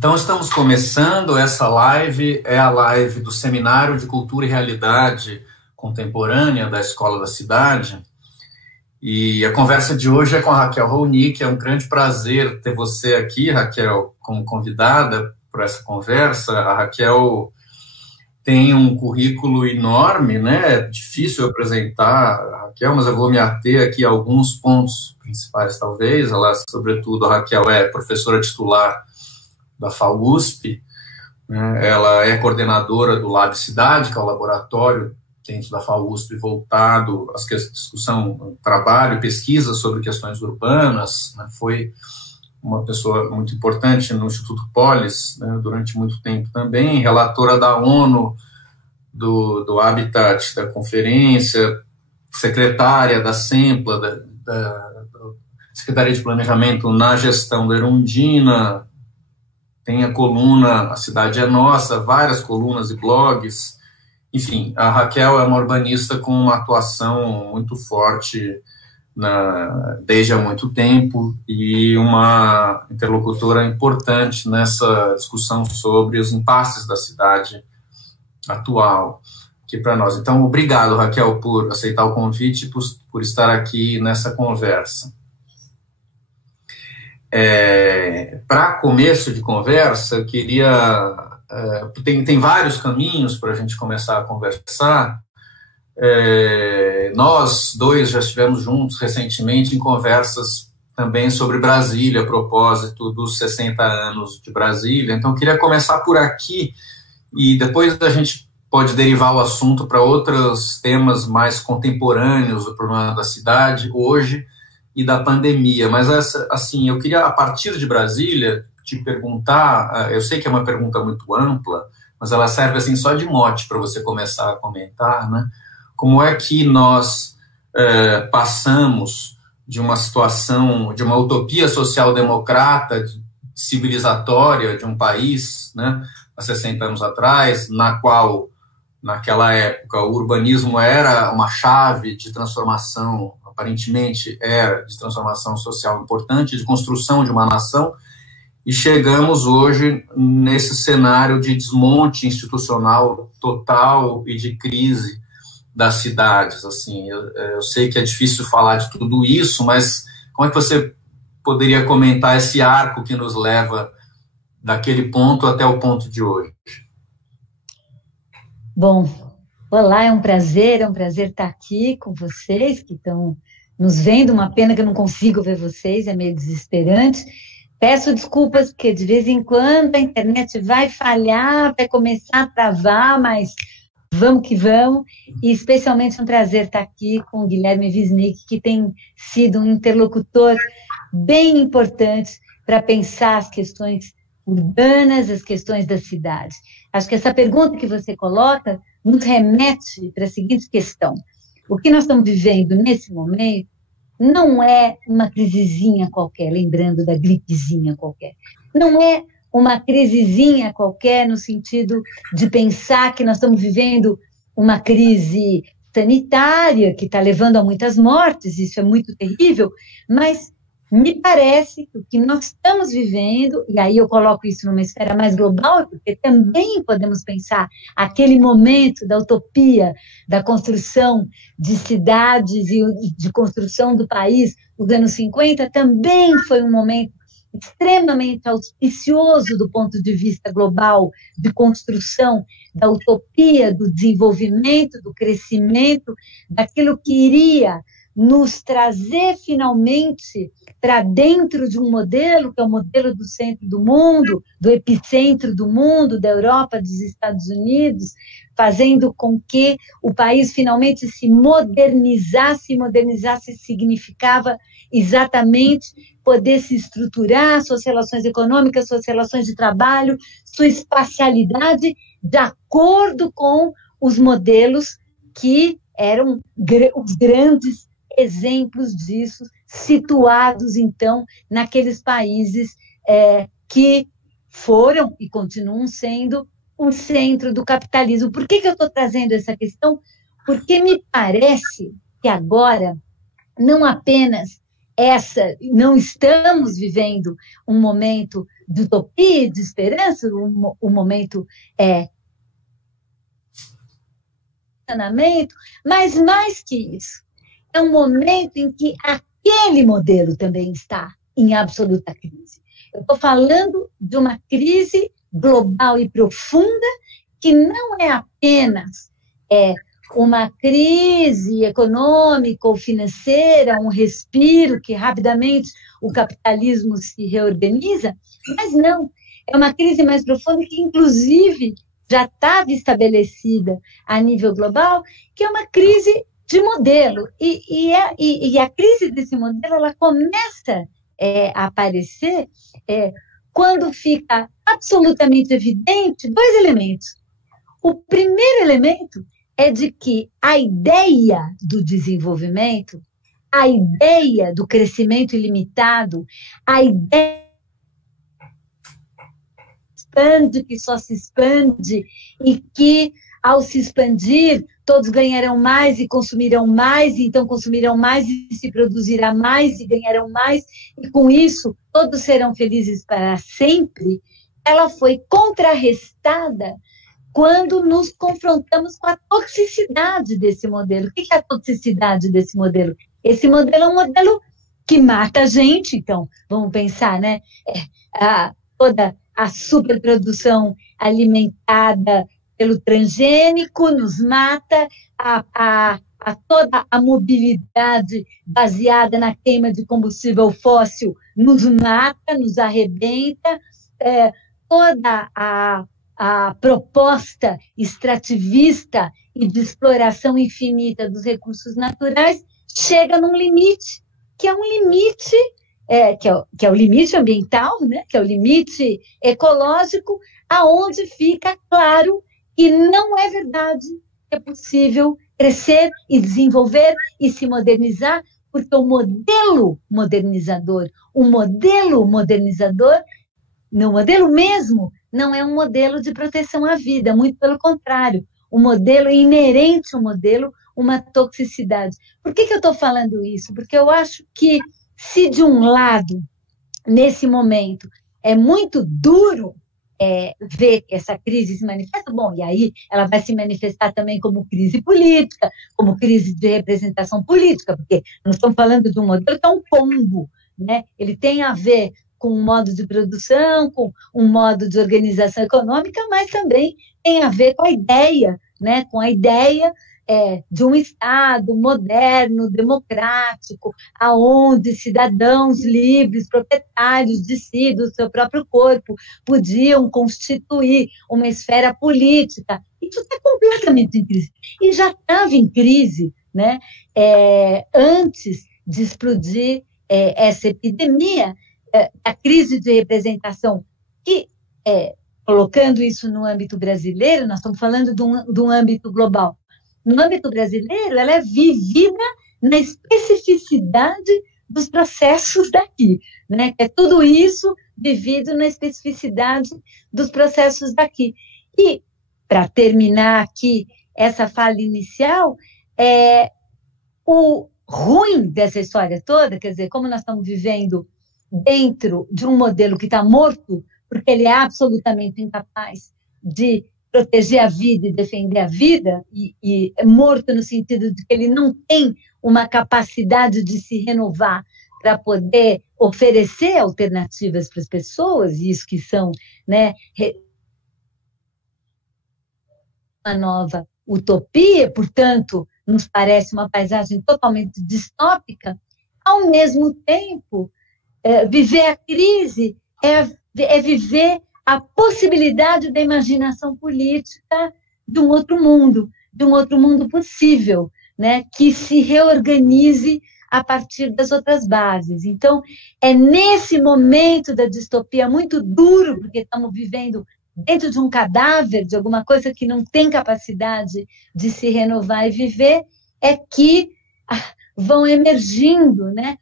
Então, estamos começando essa live, é a live do Seminário de Cultura e Realidade Contemporânea da Escola da Cidade, e a conversa de hoje é com a Raquel Ronick. É um grande prazer ter você aqui, Raquel, como convidada para essa conversa. A Raquel tem um currículo enorme, né? É difícil eu apresentar a Raquel, mas eu vou me ater aqui a alguns pontos principais, talvez. Ela, sobretudo, a Raquel é professora titular da FAUSP, né? Ela é coordenadora do Lab Cidade, que é o laboratório dentro da FAUSP voltado à discussão, trabalho e pesquisa sobre questões urbanas, né? Foi uma pessoa muito importante no Instituto Polis, né, durante muito tempo também, relatora da ONU, do Habitat, da conferência, secretária da SEMPLA, da Secretaria de Planejamento na gestão da Erundina, tem a coluna A Cidade é Nossa, várias colunas e blogs. Enfim, a Raquel é uma urbanista com uma atuação muito forte desde há muito tempo e uma interlocutora importante nessa discussão sobre os impasses da cidade atual aqui para nós. Então, obrigado, Raquel, por aceitar o convite e por estar aqui nessa conversa. Para começo de conversa, eu queria... tem vários caminhos para a gente começar a conversar. Nós dois já estivemos juntos recentemente em conversas também sobre Brasília, a propósito dos 60 anos de Brasília. Então, eu queria começar por aqui e depois a gente pode derivar o assunto para outros temas mais contemporâneos do problema da cidade hoje e da pandemia. Mas, assim, eu queria, a partir de Brasília, te perguntar, eu sei que é uma pergunta muito ampla, mas ela serve assim só de mote para você começar a comentar, né? Como é que nós passamos de uma situação, de uma utopia social-democrata, civilizatória de um país, né, há 60 anos atrás, na qual, naquela época, o urbanismo era uma chave de transformação, aparentemente era de transformação social importante, de construção de uma nação, e chegamos hoje nesse cenário de desmonte institucional total e de crise das cidades. Assim, eu sei que é difícil falar de tudo isso, mas como é que você poderia comentar esse arco que nos leva daquele ponto até o ponto de hoje? Bom, olá, é um prazer estar aqui com vocês que estão nos vendo. Uma pena que eu não consigo ver vocês, é meio desesperante. Peço desculpas, porque de vez em quando a internet vai falhar, vai começar a travar, mas vamos que vamos. E especialmente um prazer estar aqui com o Guilherme Wisnik, que tem sido um interlocutor bem importante para pensar as questões urbanas, as questões da cidade. Acho que essa pergunta que você coloca nos remete para a seguinte questão: o que nós estamos vivendo nesse momento não é uma crisezinha qualquer, lembrando da gripezinha qualquer. Não é uma crisezinha qualquer no sentido de pensar que nós estamos vivendo uma crise sanitária que está levando a muitas mortes, isso é muito terrível, mas me parece que o que nós estamos vivendo, e aí eu coloco isso numa esfera mais global, porque também podemos pensar aquele momento da utopia, da construção de cidades e de construção do país, os anos 50, também foi um momento extremamente auspicioso do ponto de vista global, de construção da utopia, do desenvolvimento, do crescimento, daquilo que iria nos trazer finalmente para dentro de um modelo, que é o modelo do centro do mundo, do epicentro do mundo, da Europa, dos Estados Unidos, fazendo com que o país finalmente se modernizasse. Modernizasse significava exatamente poder se estruturar, suas relações econômicas, suas relações de trabalho, sua espacialidade, de acordo com os modelos que eram os grandes exemplos disso, situados, então, naqueles países que foram e continuam sendo o centro do capitalismo. Por que eu estou trazendo essa questão? Porque me parece que agora, não apenas não estamos vivendo um momento de utopia, de esperança, o momento é funcionamento, mas mais que isso, é um momento em que aquele modelo também está em absoluta crise. Eu estou falando de uma crise global e profunda que não é apenas uma crise econômica ou financeira, um respiro que rapidamente o capitalismo se reorganiza, mas não, é uma crise mais profunda que, inclusive, já estava estabelecida a nível global, que é uma crise de modelo. E a crise desse modelo ela começa a aparecer quando fica absolutamente evidente dois elementos. O primeiro elemento é de que a ideia do desenvolvimento, a ideia do crescimento ilimitado, a ideia que só se expande e que, ao se expandir, todos ganharão mais e consumirão mais, e então consumirão mais e se produzirá mais e ganharão mais, e com isso todos serão felizes para sempre, ela foi contrarrestada quando nos confrontamos com a toxicidade desse modelo. O que é a toxicidade desse modelo? Esse modelo é um modelo que mata a gente, então, vamos pensar, né? Toda a superprodução alimentada pelo transgênico nos mata, toda a mobilidade baseada na queima de combustível fóssil nos mata, nos arrebenta, toda a proposta extrativista e de exploração infinita dos recursos naturais chega num limite, que é um limite, que é o limite ambiental, né? Que é o limite ecológico, aonde fica claro que não é verdade que é possível crescer e desenvolver e se modernizar, porque o modelo modernizador no modelo mesmo, não é um modelo de proteção à vida, muito pelo contrário, o modelo é inerente ao modelo, uma toxicidade. Por que eu estou falando isso? Porque eu acho que se de um lado, nesse momento, é muito duro ver que essa crise se manifesta, bom, e aí ela vai se manifestar também como crise política, como crise de representação política, porque nós estamos falando de um modelo que é um combo, né? Ele tem a ver com um modo de produção, com um modo de organização econômica, mas também tem a ver com a ideia, né? Com a ideia de um Estado moderno, democrático, aonde cidadãos livres, proprietários de si, do seu próprio corpo, podiam constituir uma esfera política. Isso está completamente em crise. E já estava em crise, né? Antes de explodir essa epidemia, a crise de representação, que, colocando isso no âmbito brasileiro, nós estamos falando de um âmbito global. No âmbito brasileiro, ela é vivida na especificidade dos processos daqui, né? É tudo isso vivido na especificidade dos processos daqui. E, para terminar aqui essa fala inicial, o ruim dessa história toda, quer dizer, como nós estamos vivendo dentro de um modelo que está morto, porque ele é absolutamente incapaz de proteger a vida e defender a vida, e é morto no sentido de que ele não tem uma capacidade de se renovar para poder oferecer alternativas para as pessoas, e isso que são, né, uma nova utopia, portanto, nos parece uma paisagem totalmente distópica. Ao mesmo tempo, viver a crise é viver a possibilidade da imaginação política de um outro mundo possível, né, que se reorganize a partir das outras bases. Então, é nesse momento da distopia muito duro, porque estamos vivendo dentro de um cadáver, de alguma coisa que não tem capacidade de se renovar e viver, é que vão emergindo, né,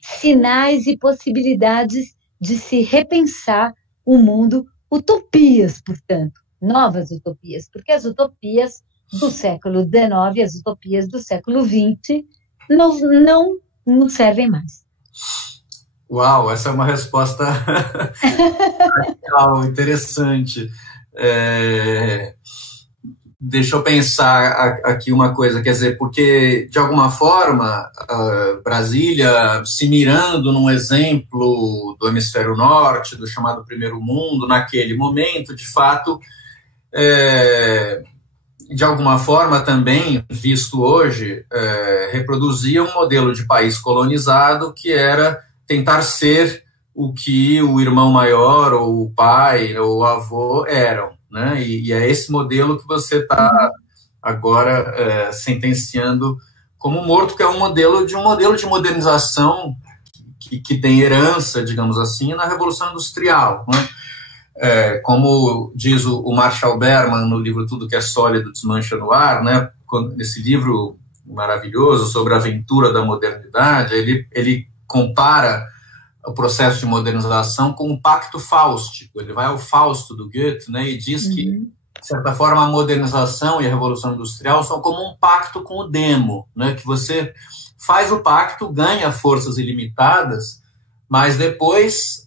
sinais e possibilidades de se repensar o mundo, utopias, portanto, novas utopias, porque as utopias do século XIX e as utopias do século XX não nos servem mais. Uau, essa é uma resposta interessante. É, deixa eu pensar aqui uma coisa, quer dizer, porque, de alguma forma, Brasília, se mirando num exemplo do hemisfério norte, do chamado primeiro mundo, naquele momento, de fato, de alguma forma também, visto hoje, reproduzia um modelo de país colonizado que era tentar ser o que o irmão maior, ou o pai, ou o avô eram, né? E é esse modelo que você está agora sentenciando como morto, que é um modelo de modernização que tem herança, digamos assim, na Revolução Industrial, né? Como diz o Marshall Berman no livro Tudo que é Sólido Desmancha no Ar, né? Nesse livro maravilhoso sobre a aventura da modernidade, ele compara o processo de modernização com um pacto fáustico. Ele vai ao Fausto do Goethe, né, e diz que, de certa forma, a modernização e a Revolução Industrial são como um pacto com o demo, né, que você faz o pacto, ganha forças ilimitadas, mas depois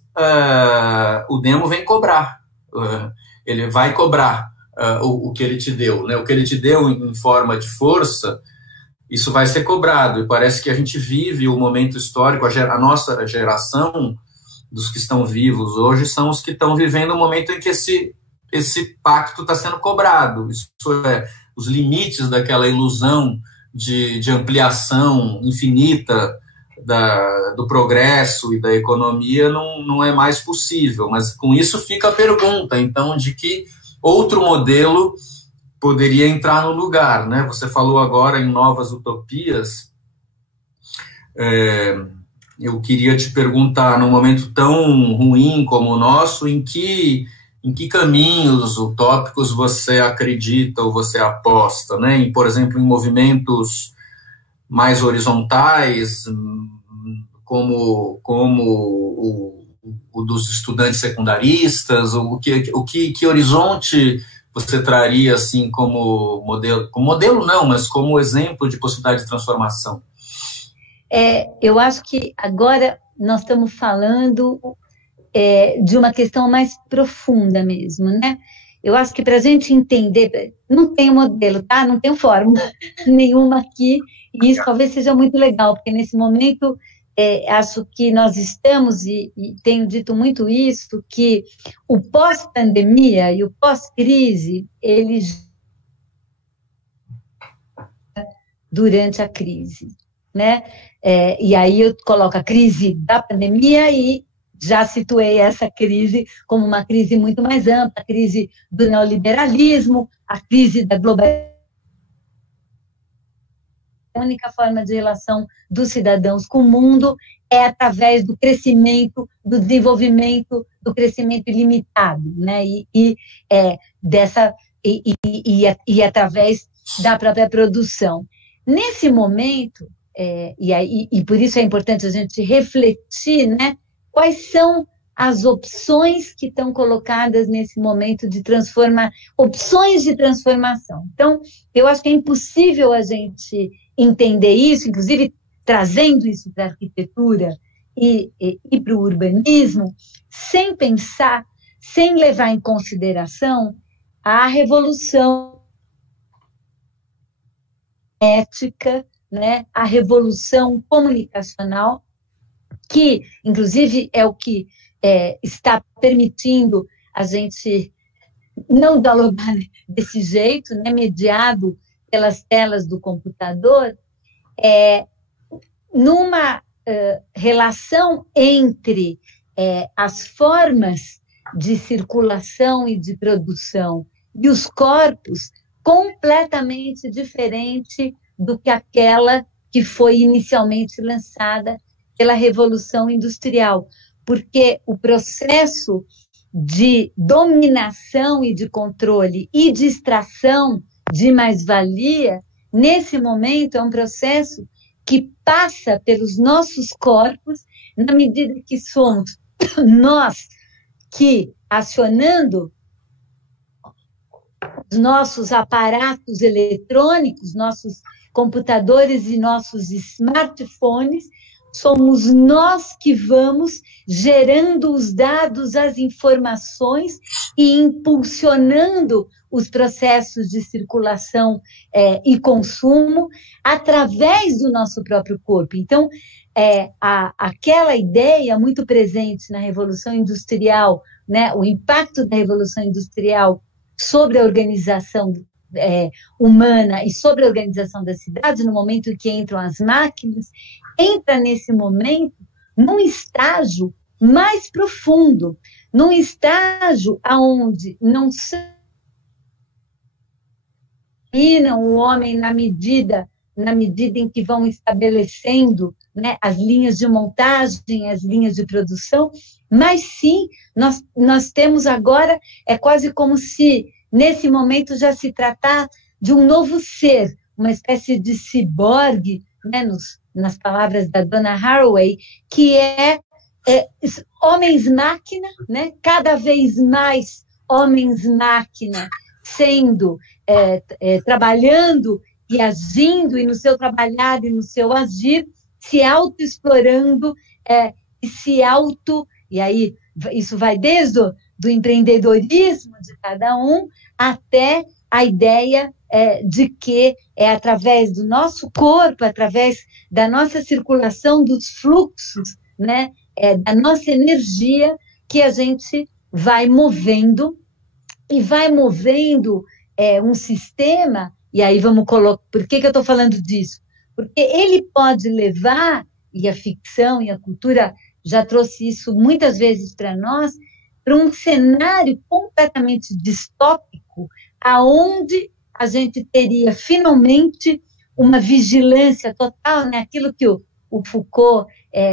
o demo vem cobrar. Ele vai cobrar o que ele te deu, né, o que ele te deu em forma de força. Isso vai ser cobrado, e parece que a gente vive o momento histórico, a nossa geração, dos que estão vivos hoje, são os que estão vivendo o momento em que esse pacto está sendo cobrado. Isso os limites daquela ilusão de ampliação infinita do progresso e da economia não é mais possível. Mas com isso fica a pergunta, então, de que outro modelo poderia entrar no lugar, né? Você falou agora em novas utopias. Eu queria te perguntar, num momento tão ruim como o nosso, em que caminhos utópicos você acredita ou você aposta, né? Por exemplo, em movimentos mais horizontais, como o dos estudantes secundaristas, que horizonte você traria assim como modelo não, mas como exemplo de possibilidade de transformação? Eu acho que agora nós estamos falando de uma questão mais profunda mesmo, né? Eu acho que para a gente entender, não tem modelo, tá? Não tem fórmula nenhuma aqui, e isso talvez seja muito legal, porque nesse momento acho que nós estamos, e tenho dito muito isso, que o pós-pandemia e o pós-crise, eles durante a crise, né? E aí eu coloco a crise da pandemia e já situei essa crise como uma crise muito mais ampla, a crise do neoliberalismo, a crise da globalização. A única forma de relação dos cidadãos com o mundo é através do crescimento, do desenvolvimento, do crescimento ilimitado, né? E através da própria produção. Nesse momento, e por isso é importante a gente refletir, né? Quais são as opções que estão colocadas nesse momento de opções de transformação. Então, eu acho que é impossível a gente entender isso, inclusive trazendo isso para a arquitetura e para o urbanismo, sem pensar, sem levar em consideração a revolução ética, né? A revolução comunicacional, que, inclusive, é o que está permitindo a gente não dialogar desse jeito, né, mediado pelas telas do computador, numa relação entre as formas de circulação e de produção e os corpos completamente diferente do que aquela que foi inicialmente lançada pela Revolução Industrial, porque o processo de dominação e de controle e de extração de mais-valia, nesse momento, é um processo que passa pelos nossos corpos, na medida que somos nós que, acionando os nossos aparatos eletrônicos, nossos computadores e nossos smartphones, somos nós que vamos gerando os dados, as informações e impulsionando os processos de circulação e consumo através do nosso próprio corpo. Então, aquela ideia muito presente na Revolução Industrial, né, o impacto da Revolução Industrial sobre a organização humana e sobre a organização da cidade, no momento em que entram as máquinas, entra nesse momento num estágio mais profundo, num estágio onde não dominam o homem na medida em que vão estabelecendo, né, as linhas de montagem, as linhas de produção, mas sim, nós temos agora, é quase como se nesse momento já se tratar de um novo ser, uma espécie de ciborgue, né, nas palavras da Donna Haraway, que homens-máquina, né, cada vez mais homens-máquina sendo, trabalhando e agindo, e no seu trabalhar e no seu agir, se autoexplorando, e aí isso vai desde do empreendedorismo de cada um até a ideia de que é através do nosso corpo, através da nossa circulação, dos fluxos, né, da nossa energia, que a gente vai movendo, e vai movendo um sistema, e aí vamos colocar... Por que eu estou falando disso? Porque ele pode levar, e a ficção e a cultura já trouxe isso muitas vezes para nós, para um cenário completamente distópico, aonde a gente teria finalmente uma vigilância total, né? Aquilo que o Foucault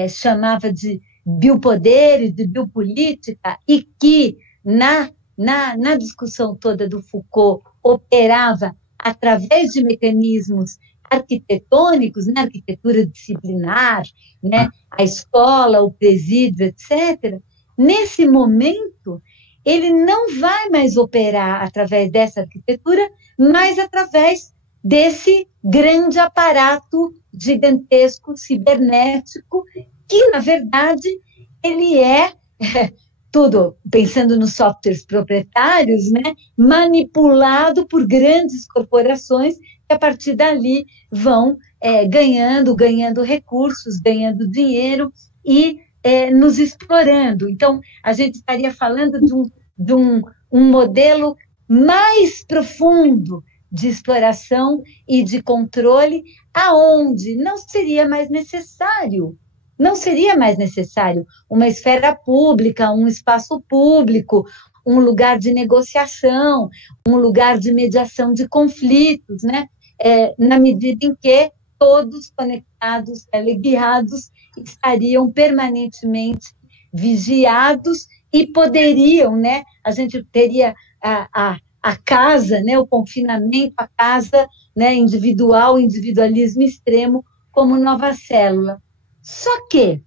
chamava de biopoder, de biopolítica, e que na discussão toda do Foucault operava através de mecanismos arquitetônicos, né? Arquitetura disciplinar, né? A escola, o presídio, etc., nesse momento, ele não vai mais operar através dessa arquitetura, mas através desse grande aparato gigantesco, cibernético, que, na verdade, ele tudo, pensando nos softwares proprietários, né, manipulado por grandes corporações que, a partir dali, vão ganhando recursos, ganhando dinheiro e nos explorando. Então, a gente estaria falando de um modelo mais profundo de exploração e de controle, aonde não seria mais necessário uma esfera pública, um espaço público, um lugar de negociação, um lugar de mediação de conflitos, né? Na medida em que todos conectados, teleguiados, estariam permanentemente vigiados e poderiam, né? A gente teria a casa, né? O confinamento, a casa, né? Individual, individualismo extremo, como nova célula. Só que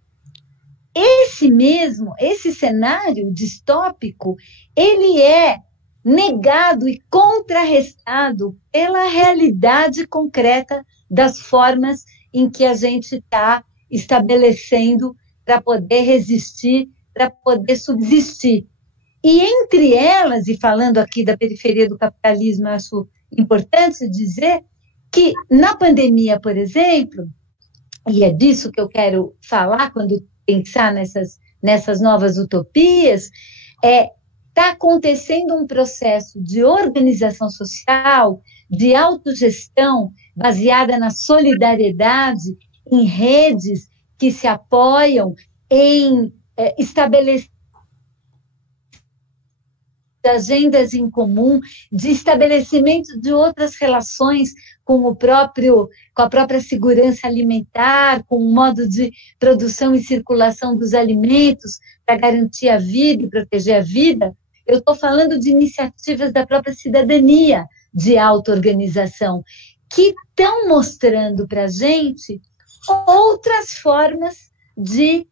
esse cenário distópico, ele é negado e contrarrestado pela realidade concreta das formas em que a gente está estabelecendo para poder resistir, para poder subsistir. E entre elas, e falando aqui da periferia do capitalismo, eu acho importante dizer que na pandemia, por exemplo, e é disso que eu quero falar quando pensar nessas novas utopias, está acontecendo um processo de organização social, de autogestão, baseada na solidariedade, em redes que se apoiam, em estabelecer agendas em comum, de estabelecimento de outras relações com a própria segurança alimentar, com o modo de produção e circulação dos alimentos para garantir a vida e proteger a vida. Eu estou falando de iniciativas da própria cidadania de auto-organização, que estão mostrando para a gente outras formas de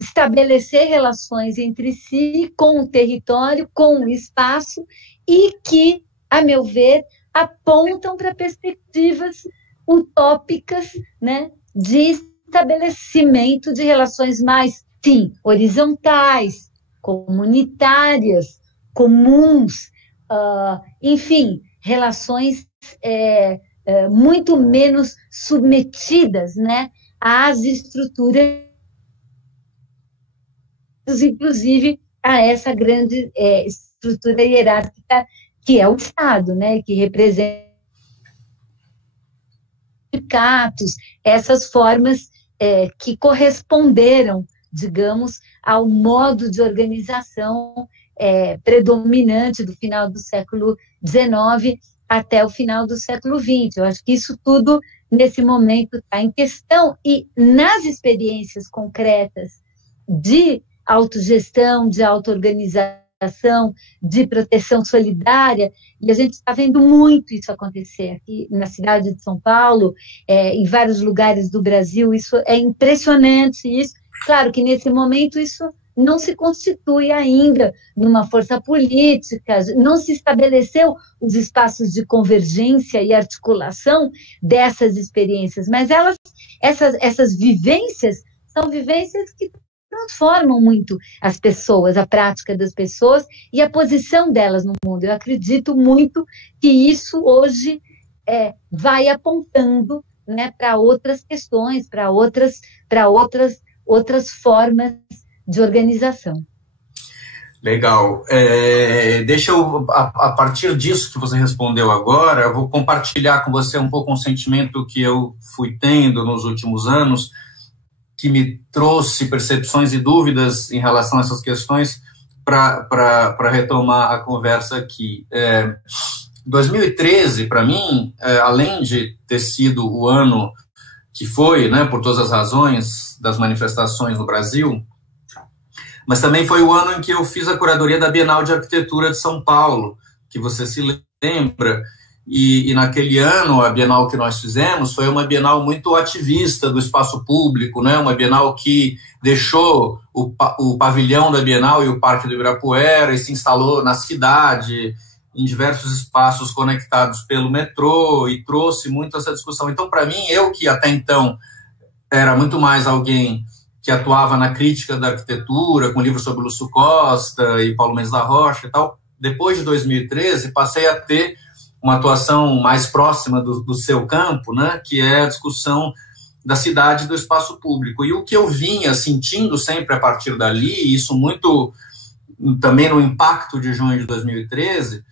estabelecer relações entre si, com o território, com o espaço, e que, a meu ver, apontam para perspectivas utópicas, né, de estabelecimento de relações mais, sim, horizontais, comunitárias, comuns, enfim, relações muito menos submetidas, né, às estruturas, inclusive a essa grande estrutura hierárquica que é o Estado, né, que representa sindicatos, essas formas que corresponderam, digamos, ao modo de organização predominante do final do século XIX até o final do século XX. Eu acho que isso tudo, nesse momento, está em questão, e nas experiências concretas de autogestão, de auto-organização, de proteção solidária, e a gente está vendo muito isso acontecer aqui na cidade de São Paulo, em vários lugares do Brasil, isso é impressionante. Isso, claro que nesse momento isso não se constitui ainda numa força política, não se estabeleceu os espaços de convergência e articulação dessas experiências, mas essas vivências são vivências que transformam muito as pessoas, a prática das pessoas e a posição delas no mundo. Eu acredito muito que isso hoje vai apontando, né, para outras questões, para outras formas de organização. Legal. Deixa eu, a partir disso que você respondeu agora, eu vou compartilhar com você um pouco um sentimento que eu fui tendo nos últimos anos, que me trouxe percepções e dúvidas em relação a essas questões, para retomar a conversa aqui. 2013, para mim, além de ter sido o ano que foi, né, por todas as razões, das manifestações no Brasil, mas também foi o ano em que eu fiz a curadoria da Bienal de Arquitetura de São Paulo, que você se lembra, e naquele ano, a Bienal que nós fizemos foi uma Bienal muito ativista do espaço público, né? Uma Bienal que deixou o pavilhão da Bienal e o Parque do Ibirapuera e se instalou na cidade, em diversos espaços conectados pelo metrô, e trouxe muito essa discussão. Então, para mim, eu que até então era muito mais alguém que atuava na crítica da arquitetura, com livros sobre Lúcio Costa e Paulo Mendes da Rocha e tal, depois de 2013, passei a ter uma atuação mais próxima do seu campo, né, que é a discussão da cidade e do espaço público. E o que eu vinha sentindo sempre a partir dali, isso muito também no impacto de junho de 2013,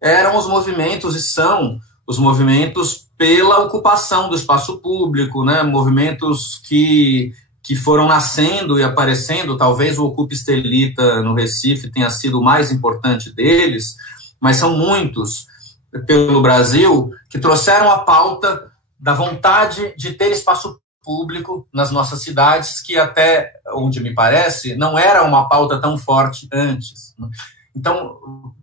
eram os movimentos, e são os movimentos pela ocupação do espaço público, né, movimentos que foram nascendo e aparecendo. Talvez o Ocupa Estelita no Recife tenha sido o mais importante deles, mas são muitos pelo Brasil que trouxeram a pauta da vontade de ter espaço público nas nossas cidades, que até onde me parece não era uma pauta tão forte antes. Então,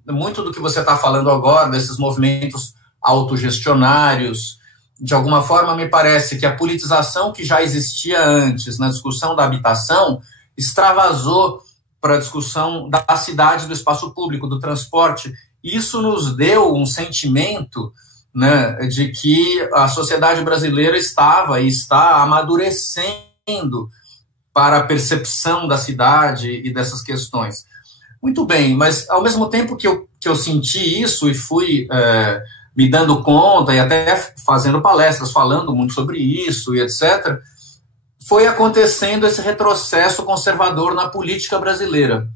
muito do que você está falando agora, desses movimentos autogestionários, de alguma forma me parece que a politização que já existia antes na discussão da habitação extravasou para a discussão da cidade, do espaço público, do transporte. Isso nos deu um sentimento, né, de que a sociedade brasileira estava e está amadurecendo para a percepção da cidade e dessas questões. Muito bem, mas ao mesmo tempo que eu senti isso e fui me dando conta e até fazendo palestras, falando muito sobre isso e etc., foi acontecendo esse retrocesso conservador na política brasileira.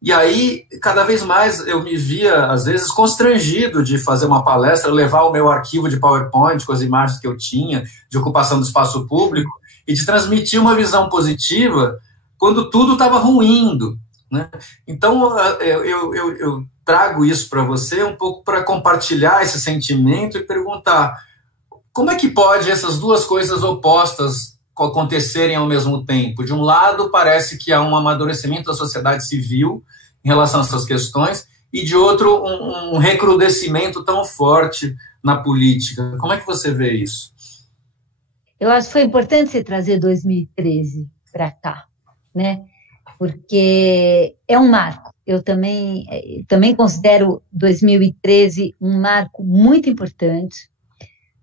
E aí, cada vez mais, eu me via, às vezes, constrangido de fazer uma palestra, levar o meu arquivo de PowerPoint com as imagens que eu tinha de ocupação do espaço público e de transmitir uma visão positiva quando tudo estava ruindo, né? Então, eu trago isso para você um pouco para compartilhar esse sentimento e perguntar como é que pode essas duas coisas opostas acontecerem ao mesmo tempo. De um lado, parece que há um amadurecimento da sociedade civil em relação a essas questões, e de outro, um recrudescimento tão forte na política. Como é que você vê isso? Eu acho que foi importante você trazer 2013 para cá, né? Porque é um marco. Eu também considero 2013 um marco muito importante,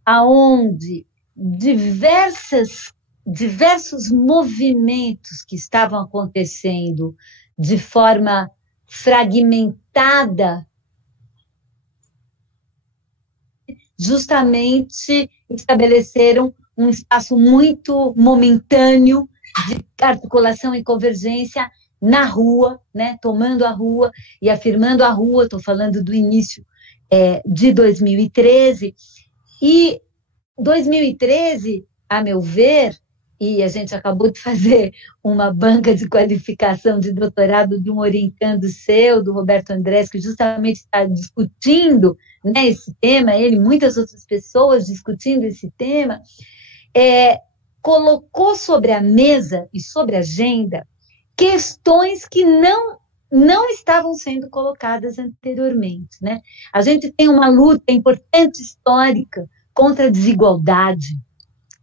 aonde diversas diversos movimentos que estavam acontecendo de forma fragmentada, justamente estabeleceram um espaço muito momentâneo de articulação e convergência na rua, né, tomando a rua e afirmando a rua. Estou falando do início de 2013, e 2013, a meu ver, e a gente acabou de fazer uma banca de qualificação de doutorado de um orientando seu, do Roberto Andrés, que justamente está discutindo, né, esse tema, ele e muitas outras pessoas discutindo esse tema, colocou sobre a mesa e sobre a agenda questões que não estavam sendo colocadas anteriormente, né? A gente tem uma luta importante histórica contra a desigualdade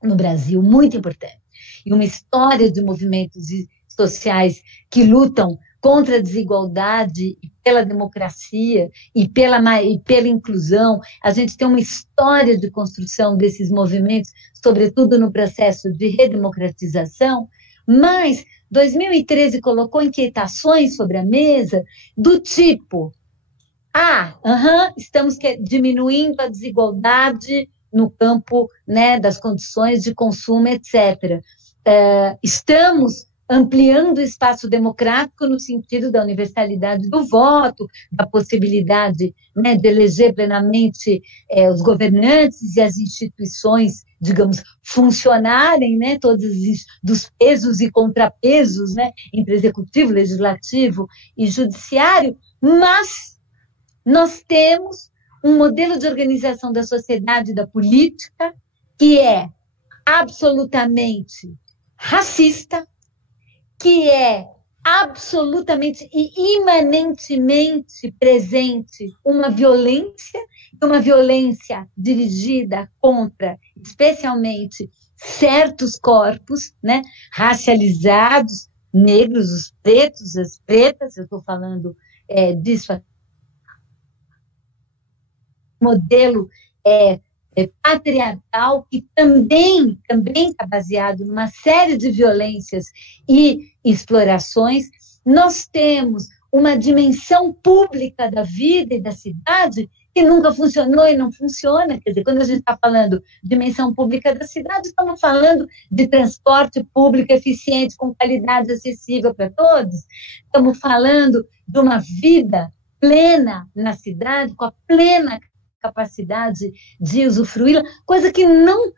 no Brasil, muito importante, e uma história de movimentos sociais que lutam contra a desigualdade e pela democracia e pela inclusão. A gente tem uma história de construção desses movimentos, sobretudo no processo de redemocratização, mas 2013 colocou inquietações sobre a mesa do tipo: estamos diminuindo a desigualdade no campo, né, das condições de consumo, etc. Estamos ampliando o espaço democrático no sentido da universalidade do voto, da possibilidade, né, de eleger plenamente os governantes e as instituições, digamos, funcionarem, né, todos dos pesos e contrapesos, né, entre executivo, legislativo e judiciário, mas nós temos um modelo de organização da sociedade e da política que é absolutamente racista, que é absolutamente e imanentemente presente uma violência dirigida contra, especialmente, certos corpos, né, racializados, negros, os pretos, as pretas. Eu estou falando disso aqui. Modelo patriarcal, que também está baseado numa série de violências e explorações. Nós temos uma dimensão pública da vida e da cidade que nunca funcionou e não funciona. Quer dizer, quando a gente está falando de dimensão pública da cidade, estamos falando de transporte público eficiente, com qualidade acessível para todos. Estamos falando de uma vida plena na cidade, com a plena capacidade de usufruí-la, coisa que não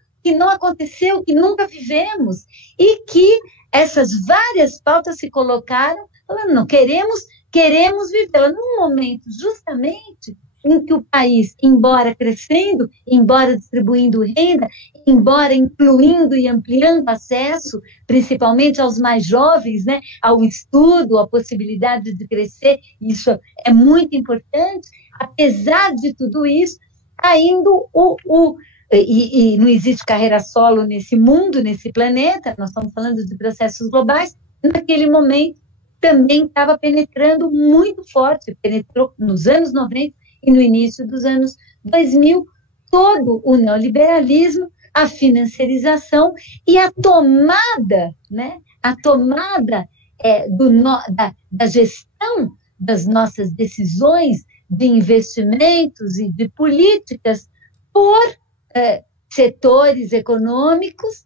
aconteceu, que nunca vivemos, e que essas várias pautas se colocaram, falando: não, queremos vivê-la num momento justamente em que o país, embora crescendo, embora distribuindo renda, embora incluindo e ampliando acesso, principalmente aos mais jovens, né, ao estudo, à possibilidade de crescer, isso é muito importante. Apesar de tudo isso, ainda e não existe carreira solo nesse mundo, nesse planeta, nós estamos falando de processos globais. Naquele momento também estava penetrando muito forte, penetrou nos anos 90 e no início dos anos 2000, todo o neoliberalismo, a financiarização e a tomada, né, da gestão das nossas decisões de investimentos e de políticas por setores econômicos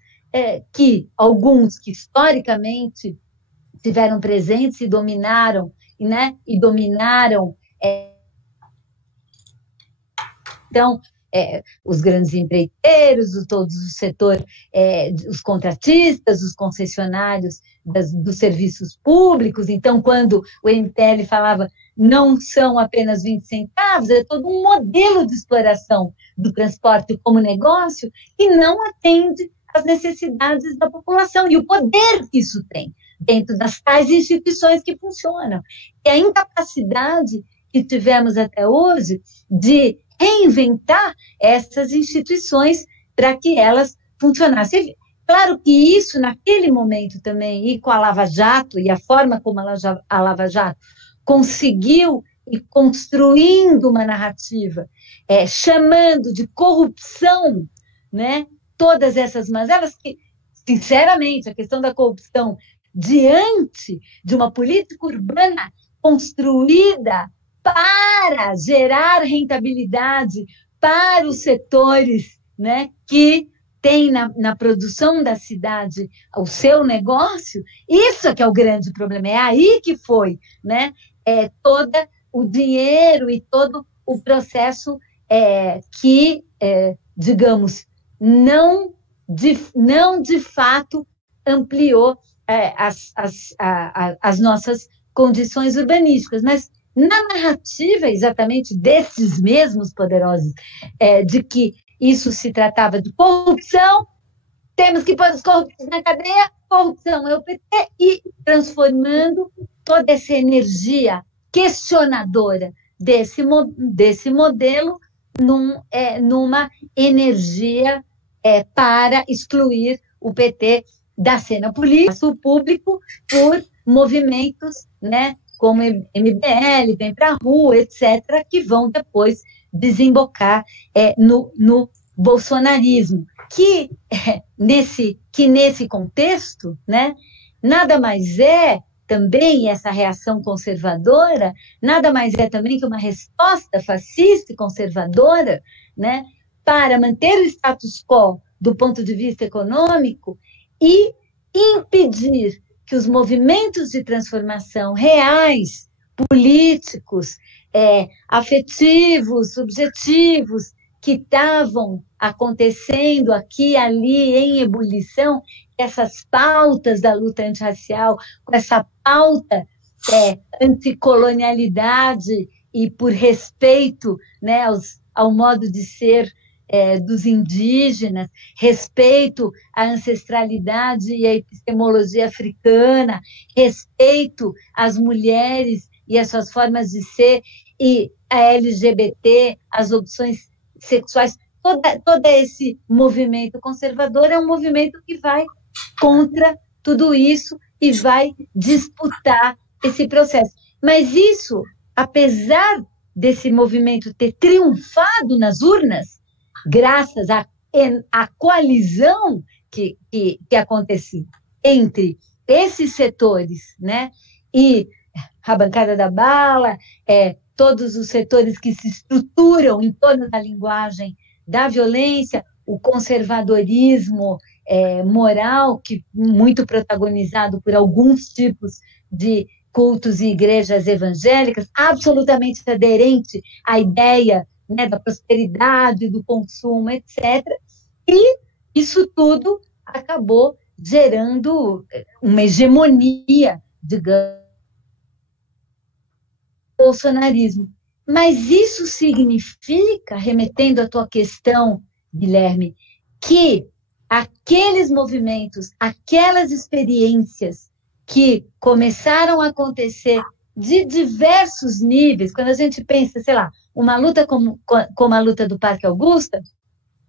que alguns que historicamente estiveram presentes e dominaram, né, então, os grandes empreiteiros, todos o setor, os contratistas, os concessionários dos serviços públicos. Então, quando o MTL falava não são apenas 20 centavos, é todo um modelo de exploração do transporte como negócio que não atende às necessidades da população e o poder que isso tem dentro das tais instituições que funcionam. E a incapacidade que tivemos até hoje de reinventar essas instituições para que elas funcionassem. Claro que isso, naquele momento também, e com a Lava Jato, e a forma como a Lava Jato conseguiu ir construindo uma narrativa, chamando de corrupção, né, todas essas mazelas que sinceramente, a questão da corrupção diante de uma política urbana construída para gerar rentabilidade para os setores, né, que tem na produção da cidade o seu negócio, isso é que é o grande problema, é aí que foi, né, todo o dinheiro e todo o processo que, digamos, não de fato ampliou as nossas condições urbanísticas, mas na narrativa exatamente desses mesmos poderosos, de que isso se tratava de corrupção, temos que pôr os corruptos na cadeia, corrupção é o PT, e transformando toda essa energia questionadora desse modelo numa energia para excluir o PT da cena política, o público, por movimentos, né, como MBL, Vem Pra Rua, etc., que vão depois desembocar no bolsonarismo, que nesse contexto, né, nada mais é também essa reação conservadora, nada mais é também que uma resposta fascista e conservadora, né, para manter o status quo do ponto de vista econômico e impedir que os movimentos de transformação reais, políticos, afetivos, subjetivos, que estavam acontecendo aqui e ali em ebulição, essas pautas da luta antirracial, com essa pauta anticolonialidade e por respeito, né, ao modo de ser dos indígenas, respeito à ancestralidade e à epistemologia africana, respeito às mulheres e às suas formas de ser, e a LGBT, as opções sexuais, todo esse movimento conservador é um movimento que vai contra tudo isso e vai disputar esse processo. Mas isso, apesar desse movimento ter triunfado nas urnas, graças à coalizão que aconteceu entre esses setores, né, e a bancada da bala, todos os setores que se estruturam em torno da linguagem da violência, o conservadorismo moral, que muito protagonizado por alguns tipos de cultos e igrejas evangélicas, absolutamente aderente à ideia, né, da prosperidade, do consumo, etc. E isso tudo acabou gerando uma hegemonia, digamos, do bolsonarismo. Mas isso significa, remetendo à tua questão, Guilherme, que aqueles movimentos, aquelas experiências que começaram a acontecer de diversos níveis, quando a gente pensa, sei lá, uma luta como a luta do Parque Augusta,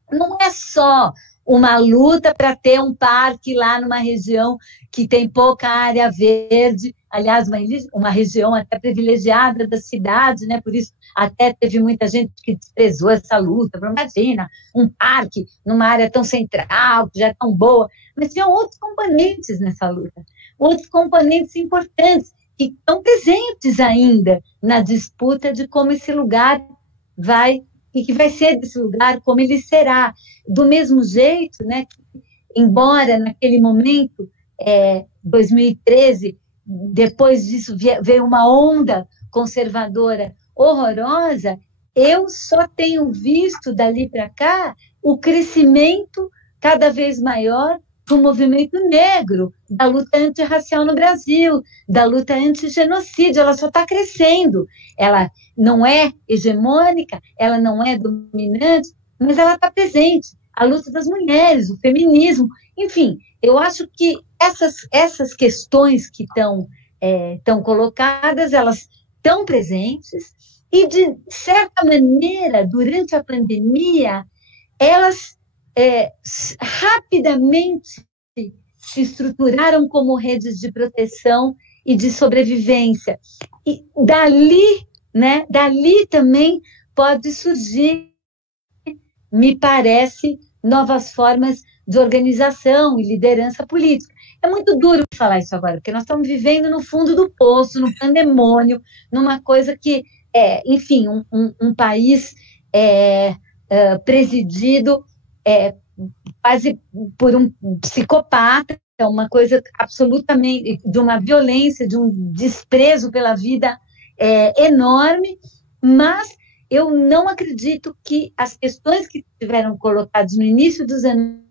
não é só uma luta para ter um parque lá numa região que tem pouca área verde, aliás, uma região até privilegiada da cidade, né? Por isso até teve muita gente que desprezou essa luta. Imagina, um parque numa área tão central, que já é tão boa, mas tinham outros componentes nessa luta, outros componentes importantes, que estão presentes ainda na disputa de como esse lugar vai, e que vai ser desse lugar, como ele será. Do mesmo jeito, né, que, embora naquele momento, 2013, depois disso veio uma onda conservadora horrorosa, eu só tenho visto dali para cá o crescimento cada vez maior do movimento negro, da luta antirracial no Brasil, da luta antigenocídio. Ela só está crescendo. Ela não é hegemônica, ela não é dominante, mas ela está presente. A luta das mulheres, o feminismo, enfim, eu acho que essas questões que estão colocadas, elas estão presentes e, de certa maneira, durante a pandemia, elas rapidamente se estruturaram como redes de proteção e de sobrevivência. E dali também pode surgir, me parece, novas formas de organização e liderança política. É muito duro falar isso agora, porque nós estamos vivendo no fundo do poço, no pandemônio, numa coisa que enfim, um país presidido quase por um psicopata, uma coisa absolutamente, de uma violência, de um desprezo pela vida enorme, mas eu não acredito que as questões que tiveram colocadas no início dos anos,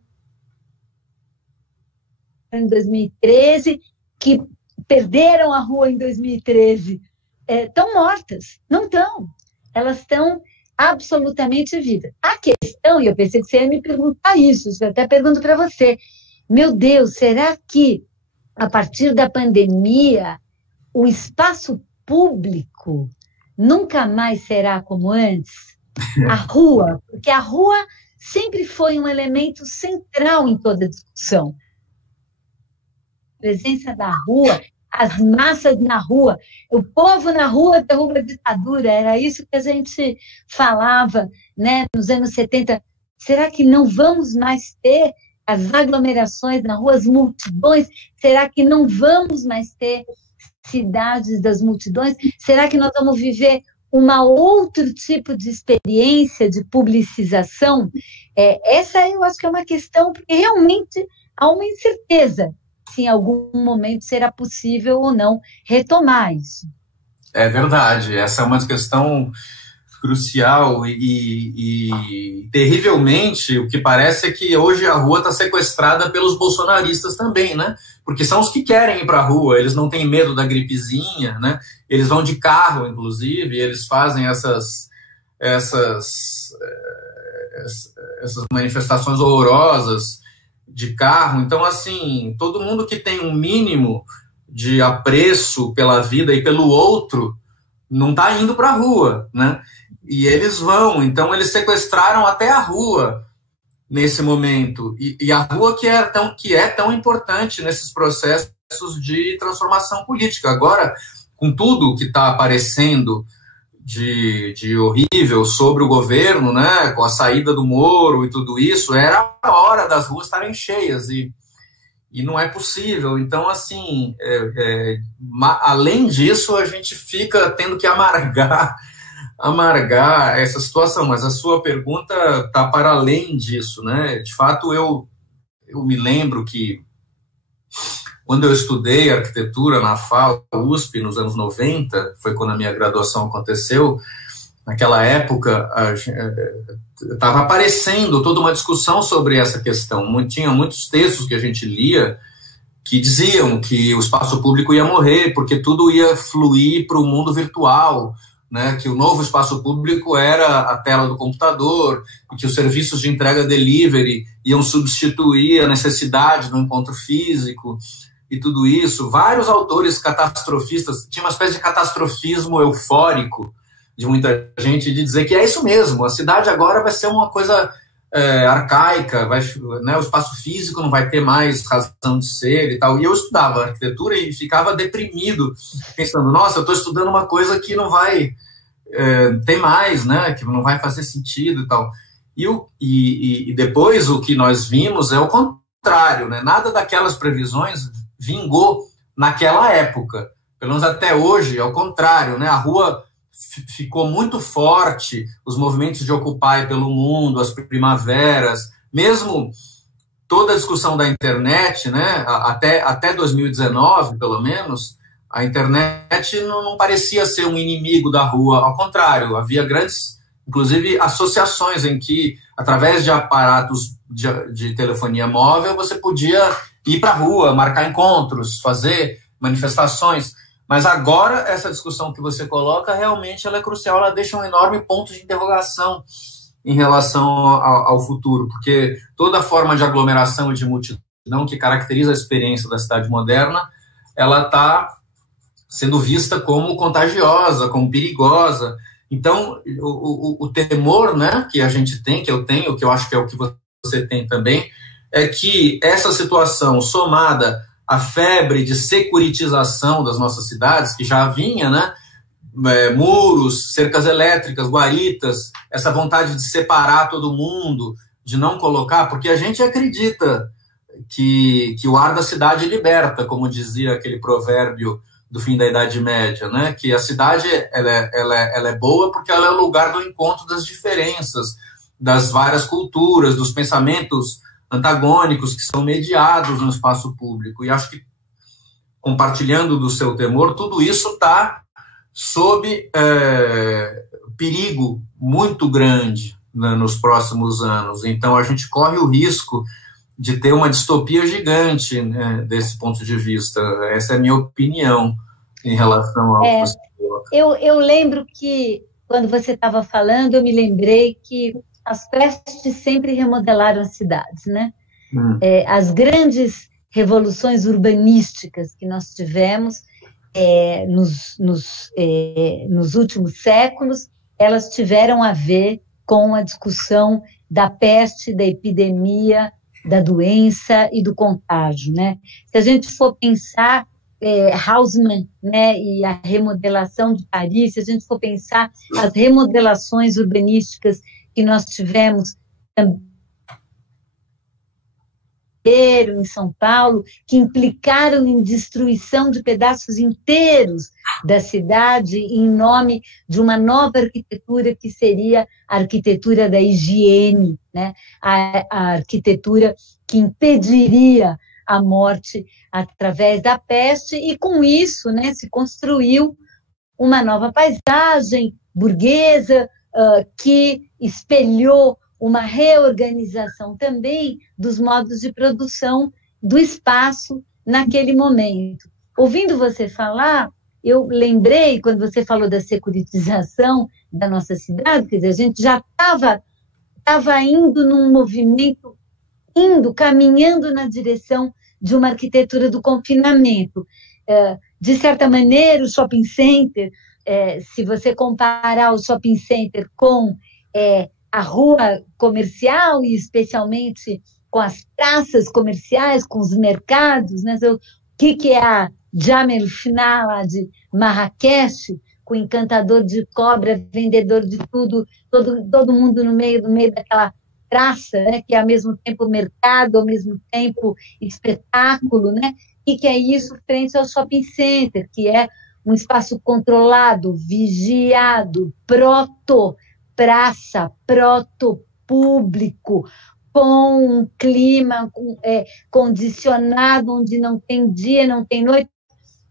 em 2013, que perderam a rua em 2013, estão mortas. Não estão. Elas estão absolutamente vivas. A questão, e eu pensei que você ia me perguntar isso, eu até pergunto para você, meu Deus, será que a partir da pandemia o espaço público nunca mais será como antes? A rua, porque a rua sempre foi um elemento central em toda a discussão. A presença da rua, as massas na rua, o povo na rua derruba a ditadura, era isso que a gente falava, né, nos anos 70. Será que não vamos mais ter as aglomerações na rua, as multidões? Será que não vamos mais ter cidades das multidões? Será que nós vamos viver outro tipo de experiência de publicização? Essa eu acho que é uma questão, porque realmente há uma incerteza se em algum momento será possível ou não retomar isso. É verdade, essa é uma questão crucial e terrivelmente o que parece é que hoje a rua está sequestrada pelos bolsonaristas também, né? Porque são os que querem ir para a rua, eles não têm medo da gripezinha, né? Eles vão de carro, inclusive, eles fazem essas manifestações horrorosas de carro. Então, assim, todo mundo que tem um mínimo de apreço pela vida e pelo outro não está indo para a rua, né? E eles vão, então eles sequestraram até a rua nesse momento, e a rua que é tão importante nesses processos de transformação política. Agora, com tudo que está aparecendo de horrível sobre o governo, né, com a saída do Moro e tudo isso, era a hora das ruas estarem cheias, e não é possível. Então, assim, além disso, a gente fica tendo que amargar essa situação, mas a sua pergunta está para além disso, né? De fato, eu me lembro que quando eu estudei arquitetura na FAO, USP, nos anos 90, foi quando a minha graduação aconteceu, naquela época estava aparecendo toda uma discussão sobre essa questão. Tinha muitos textos que a gente lia que diziam que o espaço público ia morrer, porque tudo ia fluir para o mundo virtual, né, que o novo espaço público era a tela do computador, e que os serviços de entrega delivery iam substituir a necessidade do encontro físico, e tudo isso. Vários autores catastrofistas, tinha uma espécie de catastrofismo eufórico de muita gente, de dizer que é isso mesmo, a cidade agora vai ser uma coisa arcaica, né, o espaço físico não vai ter mais razão de ser e tal. E eu estudava arquitetura e ficava deprimido, pensando, nossa, eu estou estudando uma coisa que não vai ter mais, né, que não vai fazer sentido e tal. E depois o que nós vimos é o contrário, né? Nada daquelas previsões vingou naquela época, pelo menos até hoje, é o contrário, né? A rua ficou muito forte, os movimentos de Occupy pelo mundo, as primaveras, mesmo toda a discussão da internet, né, até 2019, pelo menos, a internet não parecia ser um inimigo da rua, ao contrário, havia grandes, inclusive, associações em que, através de aparatos de telefonia móvel, você podia ir para a rua, marcar encontros, fazer manifestações. Mas agora, essa discussão que você coloca, realmente ela é crucial, ela deixa um enorme ponto de interrogação em relação ao futuro, porque toda forma de aglomeração e de multidão que caracteriza a experiência da cidade moderna, ela está sendo vista como contagiosa, como perigosa. Então, o temor, né, que a gente tem, que eu tenho, que eu acho que é o que você tem também, é que essa situação somada a febre de securitização das nossas cidades, que já vinha, né? Muros, cercas elétricas, guaritas, essa vontade de separar todo mundo, de não colocar, porque a gente acredita que o ar da cidade liberta, como dizia aquele provérbio do fim da Idade Média, né? Que a cidade ela é boa porque ela é o lugar do encontro das diferenças, das várias culturas, dos pensamentos antagônicos que são mediados no espaço público. E acho que, compartilhando do seu temor, tudo isso está sob perigo muito grande, né, nos próximos anos. Então, a gente corre o risco de ter uma distopia gigante, né, desse ponto de vista. Essa é a minha opinião em relação ao que você falou. Eu lembro que, quando você estava falando, eu me lembrei que as pestes sempre remodelaram as cidades, né? As grandes revoluções urbanísticas que nós tivemos nos últimos séculos, elas tiveram a ver com a discussão da peste, da epidemia, da doença e do contágio, né? Se a gente for pensar Haussmann, né, e a remodelação de Paris, se a gente for pensar as remodelações urbanísticas que nós tivemos em São Paulo, que implicaram em destruição de pedaços inteiros da cidade em nome de uma nova arquitetura que seria a arquitetura da higiene, né? A arquitetura que impediria a morte através da peste, e com isso, né, se construiu uma nova paisagem burguesa que espelhou uma reorganização também dos modos de produção do espaço naquele momento. Ouvindo você falar, eu lembrei, quando você falou da securitização da nossa cidade, quer dizer, a gente já estava indo num movimento, caminhando na direção de uma arquitetura do confinamento. De certa maneira, o shopping center, se você comparar o shopping center com a rua comercial, e especialmente com as praças comerciais, com os mercados, né? O que é a Jam el Fna, lá de Marrakech, com encantador de cobra, vendedor de tudo, todo mundo no meio daquela praça, né? Que é ao mesmo tempo mercado, ao mesmo tempo espetáculo, né? E que é isso frente ao shopping center, que é um espaço controlado, vigiado, praça, proto-público, com um clima condicionado, onde não tem dia, não tem noite.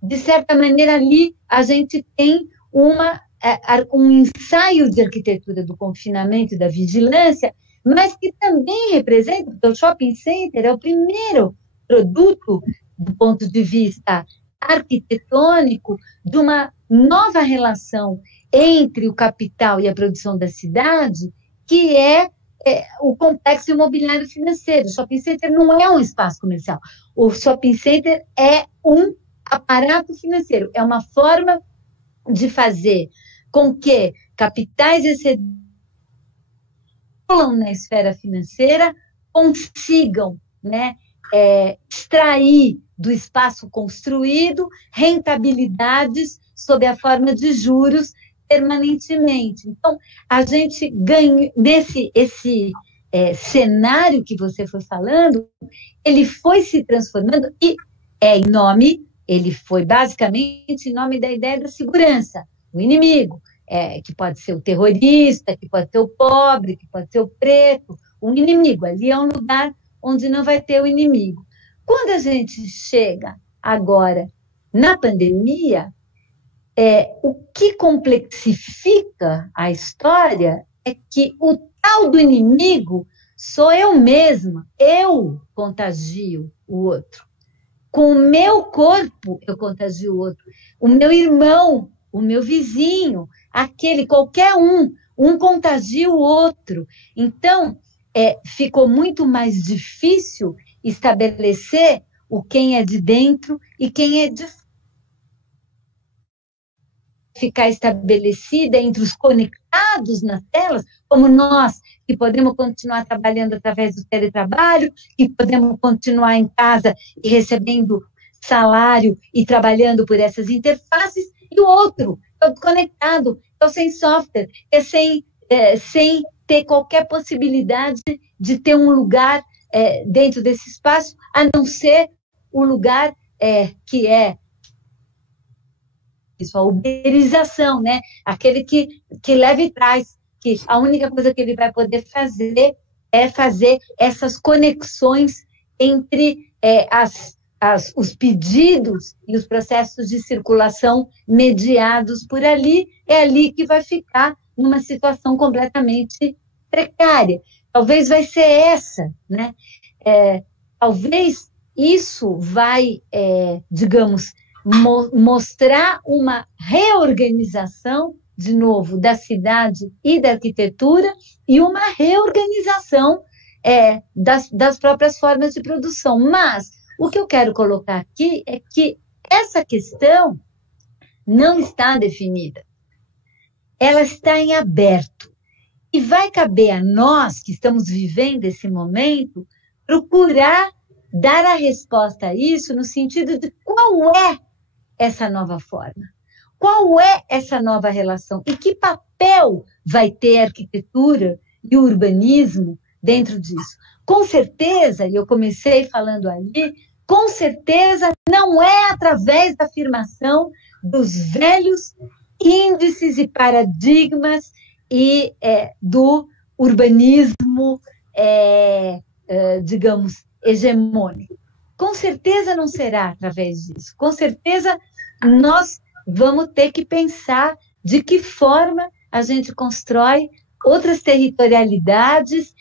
De certa maneira, ali a gente tem um ensaio de arquitetura do confinamento e da vigilância, mas que também representa, porque o shopping center é o primeiro produto, do ponto de vista arquitetônico, de uma nova relação entre o capital e a produção da cidade, que é o complexo imobiliário financeiro. O shopping center não é um espaço comercial. O shopping center é um aparato financeiro, é uma forma de fazer com que capitais excedentes na esfera financeira consigam, né, extrair do espaço construído rentabilidades sob a forma de juros permanentemente. Então, a gente ganha esse cenário que você foi falando, ele foi se transformando e ele foi basicamente em nome da ideia da segurança, o inimigo, que pode ser o terrorista, que pode ser o pobre, que pode ser o preto, um inimigo. Ali é um lugar onde não vai ter o inimigo. Quando a gente chega agora na pandemia, o que complexifica a história é que o tal do inimigo sou eu mesma, eu contagio o outro. Com o meu corpo, eu contagio o outro. O meu irmão, o meu vizinho, qualquer um contagia o outro. Então, ficou muito mais difícil estabelecer quem é de dentro e quem é de fora. Ficar estabelecida entre os conectados nas telas, como nós, que podemos continuar trabalhando através do teletrabalho, que podemos continuar em casa e recebendo salário e trabalhando por essas interfaces, e o outro, todo conectado, sem software, sem ter qualquer possibilidade de ter um lugar dentro desse espaço, a não ser o lugar que é isso, a uberização, né? Aquele que leva e traz, que a única coisa que ele vai poder fazer é fazer essas conexões entre os pedidos e os processos de circulação mediados por ali, é ali que vai ficar numa situação completamente precária. Talvez vai ser essa, né? Talvez isso vai, digamos, mostrar uma reorganização, de novo, da cidade e da arquitetura, e uma reorganização das próprias formas de produção. Mas o que eu quero colocar aqui é que essa questão não está definida. Ela está em aberto. E vai caber a nós, que estamos vivendo esse momento, procurar dar a resposta a isso no sentido de qual é essa nova forma, qual é essa nova relação e que papel vai ter a arquitetura e o urbanismo dentro disso. Com certeza, e eu comecei falando ali, com certeza não é através da afirmação dos velhos índices e paradigmas e do urbanismo, digamos, hegemônico. Com certeza não será através disso. Com certeza nós vamos ter que pensar de que forma a gente constrói outras territorialidades,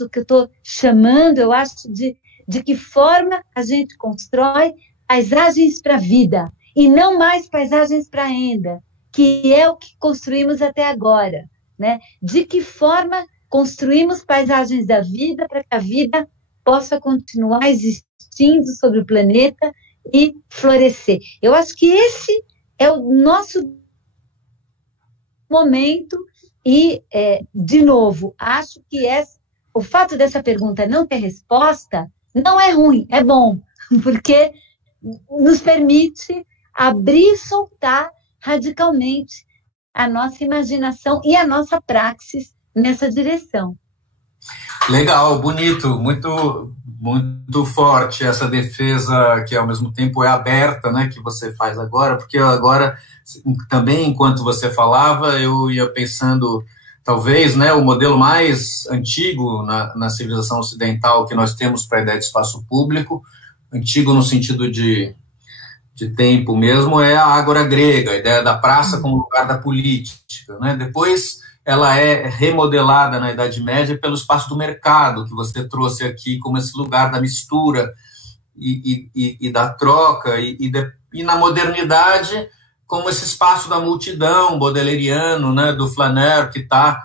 o que eu estou chamando, eu acho, de que forma a gente constrói paisagens para a vida, e não mais paisagens para a renda, que é o que construímos até agora, né? De que forma construímos paisagens da vida para que a vida possa continuar existindo sobre o planeta e florescer. Eu acho que esse é o nosso momento e, de novo, acho que o fato dessa pergunta não ter resposta não é ruim, é bom, porque nos permite abrir e soltar radicalmente a nossa imaginação e a nossa praxis nessa direção. Legal, bonito, muito, muito forte essa defesa que ao mesmo tempo é aberta, né, que você faz agora, porque agora também, enquanto você falava, eu ia pensando, talvez, né, o modelo mais antigo na civilização ocidental que nós temos para a ideia de espaço público, antigo no sentido de tempo mesmo, é a ágora grega, a ideia da praça como lugar da política, né? Depois ela é remodelada na Idade Média pelo espaço do mercado, que você trouxe aqui como esse lugar da mistura e da troca, e na modernidade como esse espaço da multidão baudelairiano, né, do flaneur, que está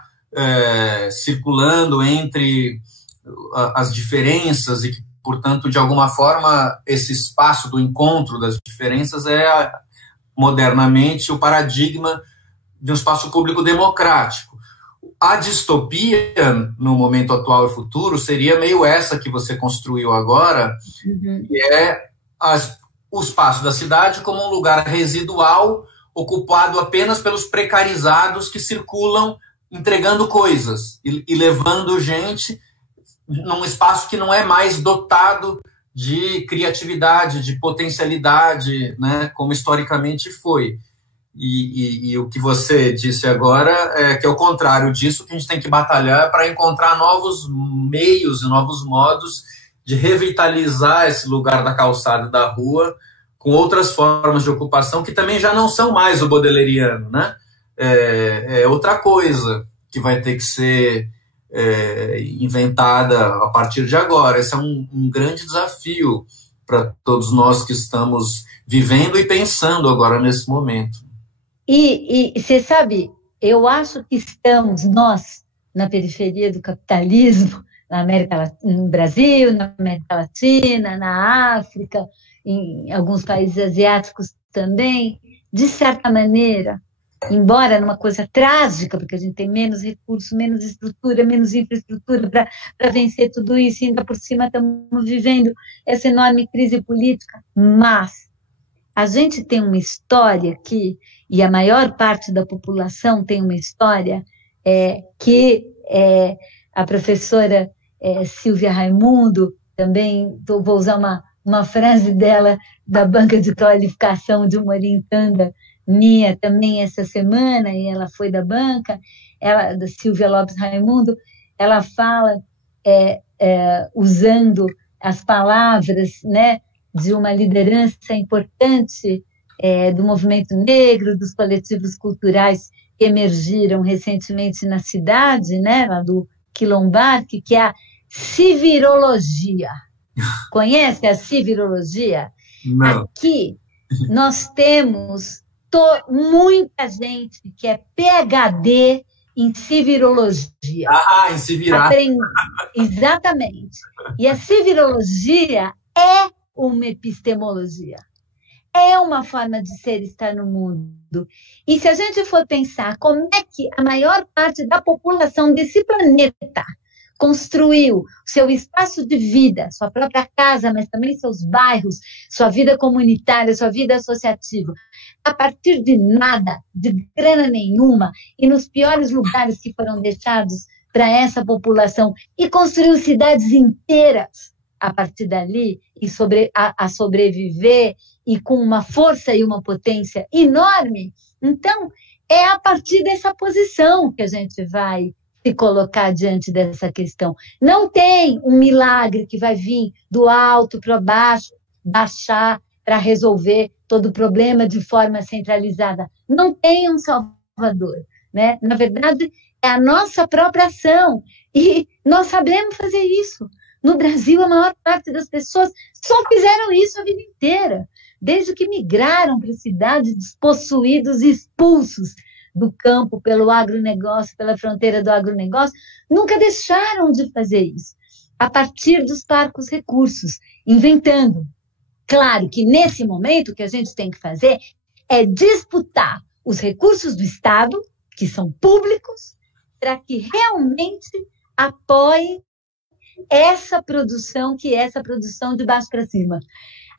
circulando entre as diferenças e que, portanto, de alguma forma, esse espaço do encontro das diferenças é, modernamente, o paradigma de um espaço público democrático. A distopia, no momento atual e futuro, seria meio essa que você construiu agora, que é o espaço da cidade como um lugar residual, ocupado apenas pelos precarizados que circulam entregando coisas e levando gente num espaço que não é mais dotado de criatividade, de potencialidade, né, como historicamente foi. E o que você disse agora é que é o contrário disso, que a gente tem que batalhar para encontrar novos meios e novos modos de revitalizar esse lugar da calçada e da rua com outras formas de ocupação que também já não são mais o baudelairiano, né? É outra coisa que vai ter que ser inventada a partir de agora. Esse é um grande desafio para todos nós que estamos vivendo e pensando agora nesse momento. E você sabe, eu acho que estamos, nós, na periferia do capitalismo, no Brasil, na América Latina, na África, em alguns países asiáticos também, de certa maneira, embora numa coisa trágica, porque a gente tem menos recursos, menos estrutura, menos infraestrutura para vencer tudo isso, e ainda por cima estamos vivendo essa enorme crise política, mas a gente tem uma história e a maior parte da população tem uma história que a professora Silvia Raimundo, também vou usar uma frase dela, da banca de qualificação de uma orientanda minha também essa semana, e ela foi da banca, da Silvia Lopes Raimundo, ela fala, usando as palavras, né, de uma liderança importante do movimento negro, dos coletivos culturais que emergiram recentemente na cidade, né, lá do Quilombarque, que é a civirologia. Conhece a civirologia? Não. Aqui nós temos muita gente que é PhD em civirologia. Em civirar. Exatamente. E a civirologia é uma epistemologia. É uma forma de ser e estar no mundo. E se a gente for pensar como é que a maior parte da população desse planeta construiu seu espaço de vida, sua própria casa, mas também seus bairros, sua vida comunitária, sua vida associativa, a partir de nada, de grana nenhuma, e nos piores lugares que foram deixados para essa população, e construiu cidades inteiras a partir dali, e a sobreviver, e com uma força e uma potência enorme. Então, é a partir dessa posição que a gente vai se colocar diante dessa questão. Não tem um milagre que vai vir do alto para baixo, baixar para resolver todo o problema de forma centralizada. Não tem um salvador, né? Na verdade, é a nossa própria ação, e nós sabemos fazer isso. No Brasil, a maior parte das pessoas só fizeram isso a vida inteira, desde que migraram para cidades, despossuídos e expulsos do campo pelo agronegócio, pela fronteira do agronegócio, nunca deixaram de fazer isso, a partir dos parcos recursos, inventando. Claro que nesse momento o que a gente tem que fazer é disputar os recursos do Estado, que são públicos, para que realmente apoiem essa produção, que é essa produção de baixo para cima.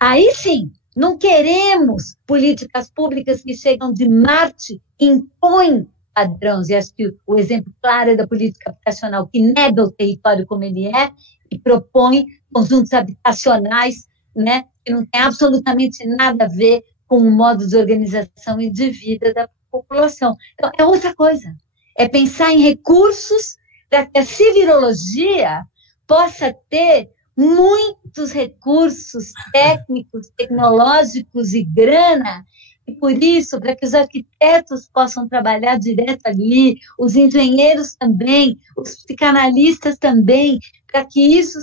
Aí sim, não queremos políticas públicas que chegam de Marte e impõem padrões, e acho que o exemplo claro é da política habitacional, que nega o território como ele é e propõe conjuntos habitacionais, né, que não tem absolutamente nada a ver com o modo de organização e de vida da população. Então, é outra coisa. É pensar em recursos para que a civirologia possa ter muitos recursos técnicos, tecnológicos e grana, e por isso, para que os arquitetos possam trabalhar direto ali, os engenheiros também, os psicanalistas também, para que isso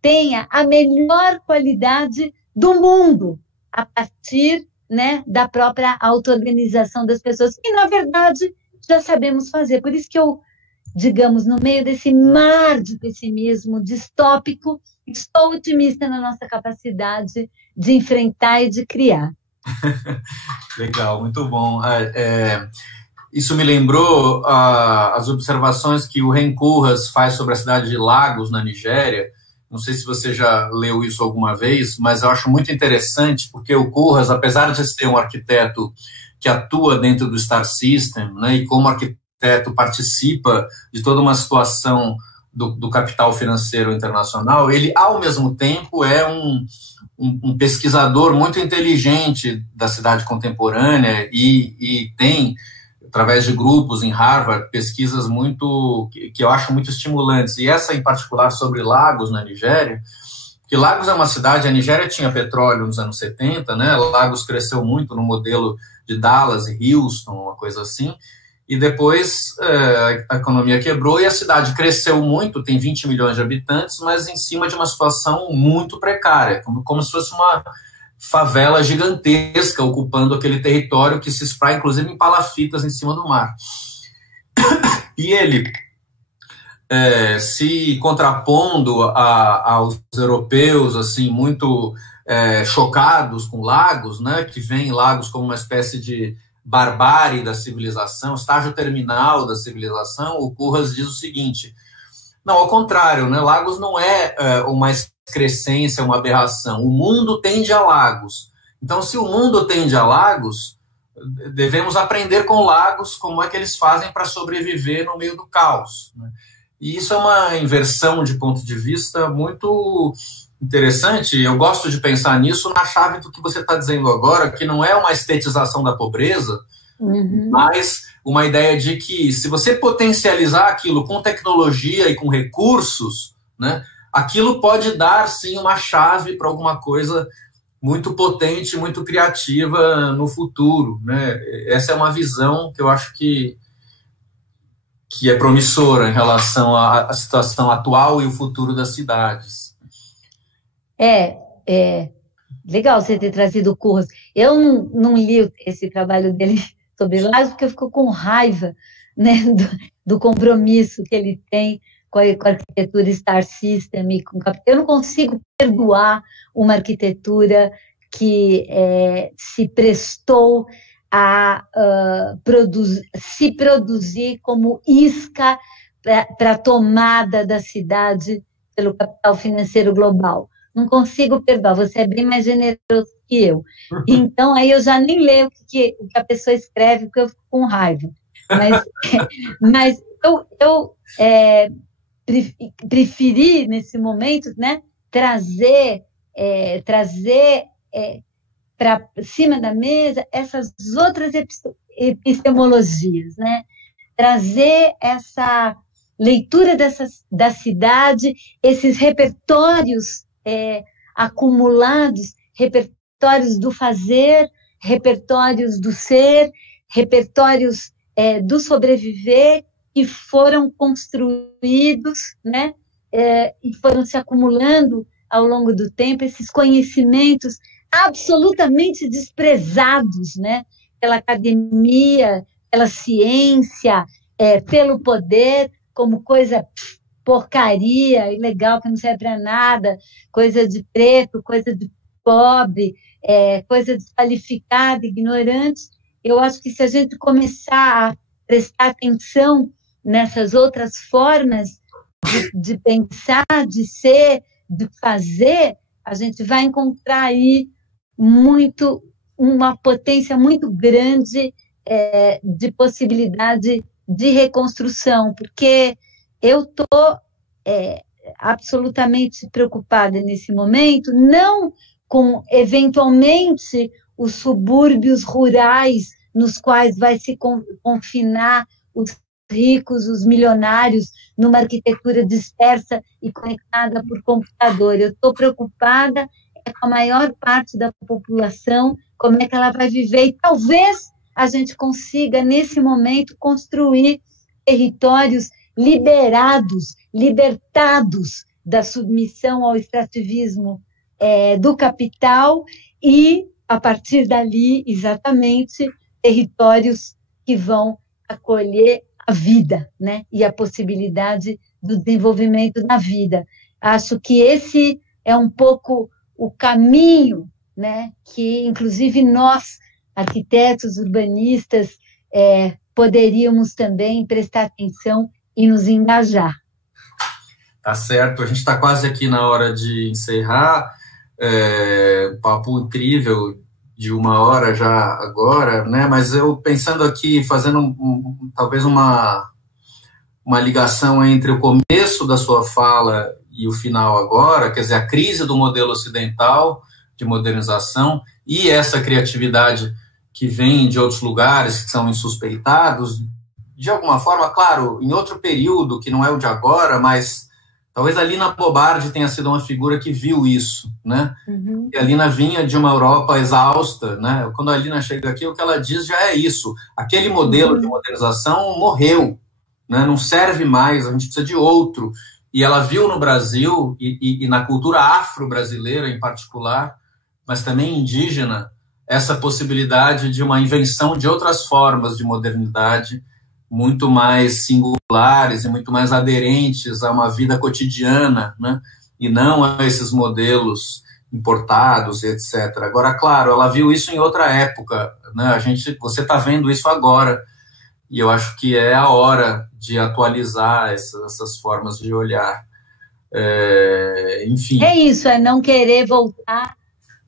tenha a melhor qualidade do mundo, a partir, né, da própria auto-organização das pessoas, que, na verdade, já sabemos fazer. Por isso que eu, digamos, no meio desse mar de pessimismo distópico, estou otimista na nossa capacidade de enfrentar e de criar. Legal, muito bom. Isso me lembrou as observações que o Ren Koolhaas faz sobre a cidade de Lagos, na Nigéria. Não sei se você já leu isso alguma vez, mas eu acho muito interessante, porque o Koolhaas, apesar de ser um arquiteto que atua dentro do Star System, né, e como arquiteto participa de toda uma situação do capital financeiro internacional, ele, ao mesmo tempo, é um pesquisador muito inteligente da cidade contemporânea e tem, através de grupos em Harvard, pesquisas que eu acho muito estimulantes. E essa, em particular, sobre Lagos, na Nigéria, que Lagos é uma cidade, a Nigéria tinha petróleo nos anos 70, né? Lagos cresceu muito no modelo de Dallas e Houston, uma coisa assim, e depois a economia quebrou e a cidade cresceu muito, tem 20 milhões de habitantes, mas em cima de uma situação muito precária, como se fosse uma favela gigantesca ocupando aquele território que se espraia, inclusive, em palafitas em cima do mar. E ele, se contrapondo aos europeus, assim, muito chocados com Lagos, né, que veem Lagos como uma espécie de barbárie da civilização, estágio terminal da civilização, o Koolhaas diz o seguinte: não, ao contrário, né, Lagos não é uma excrescência, uma aberração, o mundo tende a Lagos. Então, se o mundo tende a Lagos, devemos aprender com Lagos como é que eles fazem para sobreviver no meio do caos, né? E isso é uma inversão de ponto de vista muito interessante. Eu gosto de pensar nisso na chave do que você está dizendo agora, que não é uma estetização da pobreza, mas uma ideia de que se você potencializar aquilo com tecnologia e com recursos, né, aquilo pode dar, sim, uma chave para alguma coisa muito potente, muito criativa no futuro, né? Essa é uma visão que eu acho que é promissora em relação à situação atual e o futuro das cidades. Legal você ter trazido o Curros. Eu não li esse trabalho dele sobre Lages, porque eu fico com raiva, né, do compromisso que ele tem com a arquitetura Star System. Eu não consigo perdoar uma arquitetura que se prestou a se produzir como isca para a tomada da cidade pelo capital financeiro global. Não consigo perdoar, você é bem mais generoso que eu. Então, aí eu já nem leio o que a pessoa escreve, porque eu fico com raiva. Mas eu preferi, nesse momento, né, trazer para cima da mesa essas outras epistemologias, né? Trazer essa leitura da cidade, esses repertórios acumulados, repertórios do fazer, repertórios do ser, repertórios do sobreviver, que foram construídos, né, e foram se acumulando ao longo do tempo, esses conhecimentos absolutamente desprezados, né, pela academia, pela ciência, pelo poder, como coisa porcaria, ilegal, que não serve para nada, coisa de preto, coisa de pobre, coisa desqualificada, ignorante. Eu acho que se a gente começar a prestar atenção nessas outras formas de pensar, de ser, de fazer, a gente vai encontrar aí uma potência muito grande de possibilidade de reconstrução, porque eu estou absolutamente preocupada nesse momento, não com, eventualmente, os subúrbios rurais nos quais vai se confinar os ricos, os milionários, numa arquitetura dispersa e conectada por computador. Eu estou preocupada com a maior parte da população, como é que ela vai viver, e talvez a gente consiga, nesse momento, construir territórios liberados, libertados da submissão ao extrativismo do capital e, a partir dali, exatamente, territórios que vão acolher a vida, né? E a possibilidade do desenvolvimento da vida. Acho que esse é um pouco o caminho, né, que, inclusive, nós, arquitetos, urbanistas, poderíamos também prestar atenção e nos engajar. Tá certo, a gente está quase aqui na hora de encerrar. Papo incrível de 1 hora já agora, né? Mas eu pensando aqui, fazendo talvez uma ligação entre o começo da sua fala e o final agora, quer dizer, a crise do modelo ocidental de modernização e essa criatividade que vem de outros lugares que são insuspeitados, de alguma forma, claro, em outro período, que não é o de agora, mas talvez a Lina Bobardi tenha sido uma figura que viu isso, né? Uhum. E a Lina vinha de uma Europa exausta, né? Quando a Lina chega aqui, o que ela diz já é isso. Aquele modelo de modernização morreu, né? Não serve mais, a gente precisa de outro. E ela viu no Brasil, e na cultura afro-brasileira em particular, mas também indígena, essa possibilidade de uma invenção de outras formas de modernidade muito mais singulares e muito mais aderentes a uma vida cotidiana, né? E não a esses modelos importados, etc. Agora, claro, ela viu isso em outra época, né? Você está vendo isso agora, e eu acho que é a hora de atualizar essas formas de olhar. Enfim. É isso, é não querer voltar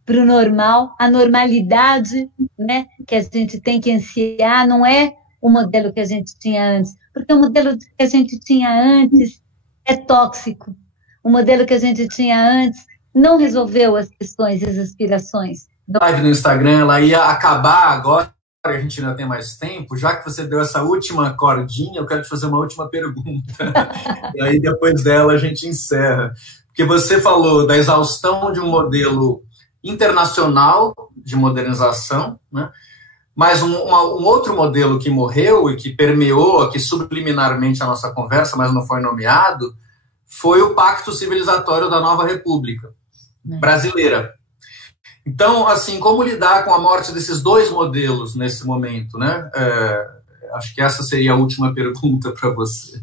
para o normal, a normalidade, né, que a gente tem que ansiar, não é o modelo que a gente tinha antes, porque o modelo que a gente tinha antes é tóxico. O modelo que a gente tinha antes não resolveu as questões e as aspirações. A live no Instagram, ela ia acabar agora, a gente ainda tem mais tempo. Já que você deu essa última cordinha, eu quero te fazer uma última pergunta. E aí, depois dela, a gente encerra. Porque você falou da exaustão de um modelo internacional de modernização, né? Mas um outro modelo que morreu e que permeou aqui subliminarmente a nossa conversa, mas não foi nomeado, foi o Pacto Civilizatório da Nova República Brasileira. Então, assim, como lidar com a morte desses dois modelos nesse momento, né? Acho que essa seria a última pergunta para você.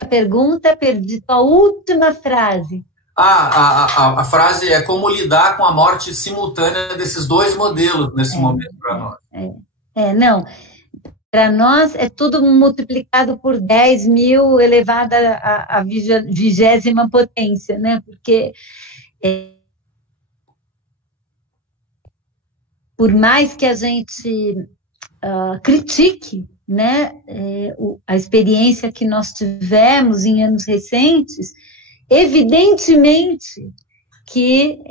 A pergunta, perdi a última frase. A frase é como lidar com a morte simultânea desses dois modelos nesse momento para nós. Não, para nós é tudo multiplicado por 10 mil elevado à 20ª potência, né? Porque por mais que a gente critique, né, a experiência que nós tivemos em anos recentes, evidentemente que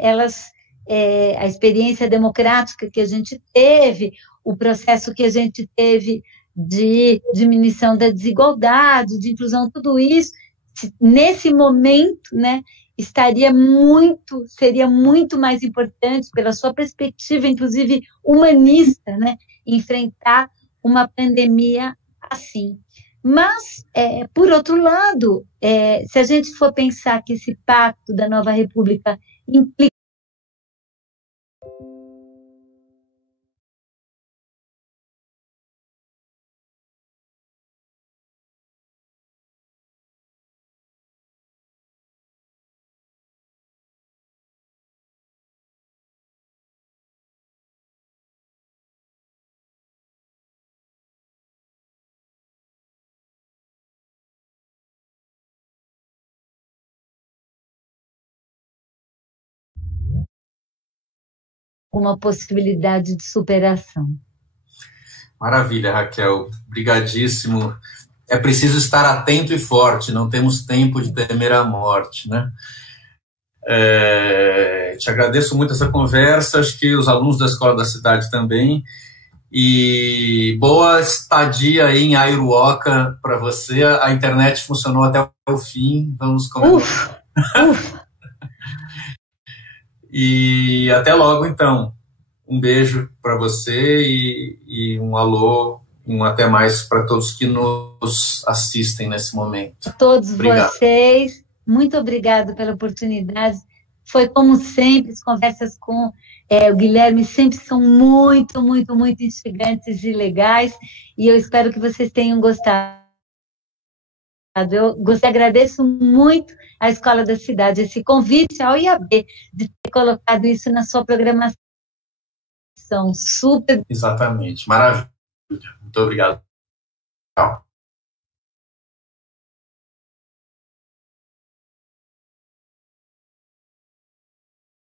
a experiência democrática que a gente teve, o processo que a gente teve de diminuição da desigualdade, de inclusão, tudo isso, nesse momento, né, seria muito mais importante, pela sua perspectiva, inclusive humanista, né, enfrentar uma pandemia assim. Mas, por outro lado, se a gente for pensar que esse pacto da Nova República implica uma possibilidade de superação. Maravilha, Raquel. Brigadíssimo. É preciso estar atento e forte, não temos tempo de temer a morte, né? Te agradeço muito essa conversa, acho que os alunos da Escola da Cidade também, e boa estadia aí em Aiuruoca para você. A internet funcionou até o fim, vamos comemorar. E até logo, então. Um beijo para você e um alô, um até mais para todos que nos assistem nesse momento. Todos vocês, muito obrigado pela oportunidade. Foi como sempre, as conversas com o Guilherme sempre são muito, muito, muito instigantes e legais, e eu espero que vocês tenham gostado. Eu agradeço muito à Escola da Cidade, esse convite ao IAB de ter colocado isso na sua programação. Super. Exatamente, maravilha. Muito obrigado. Tchau.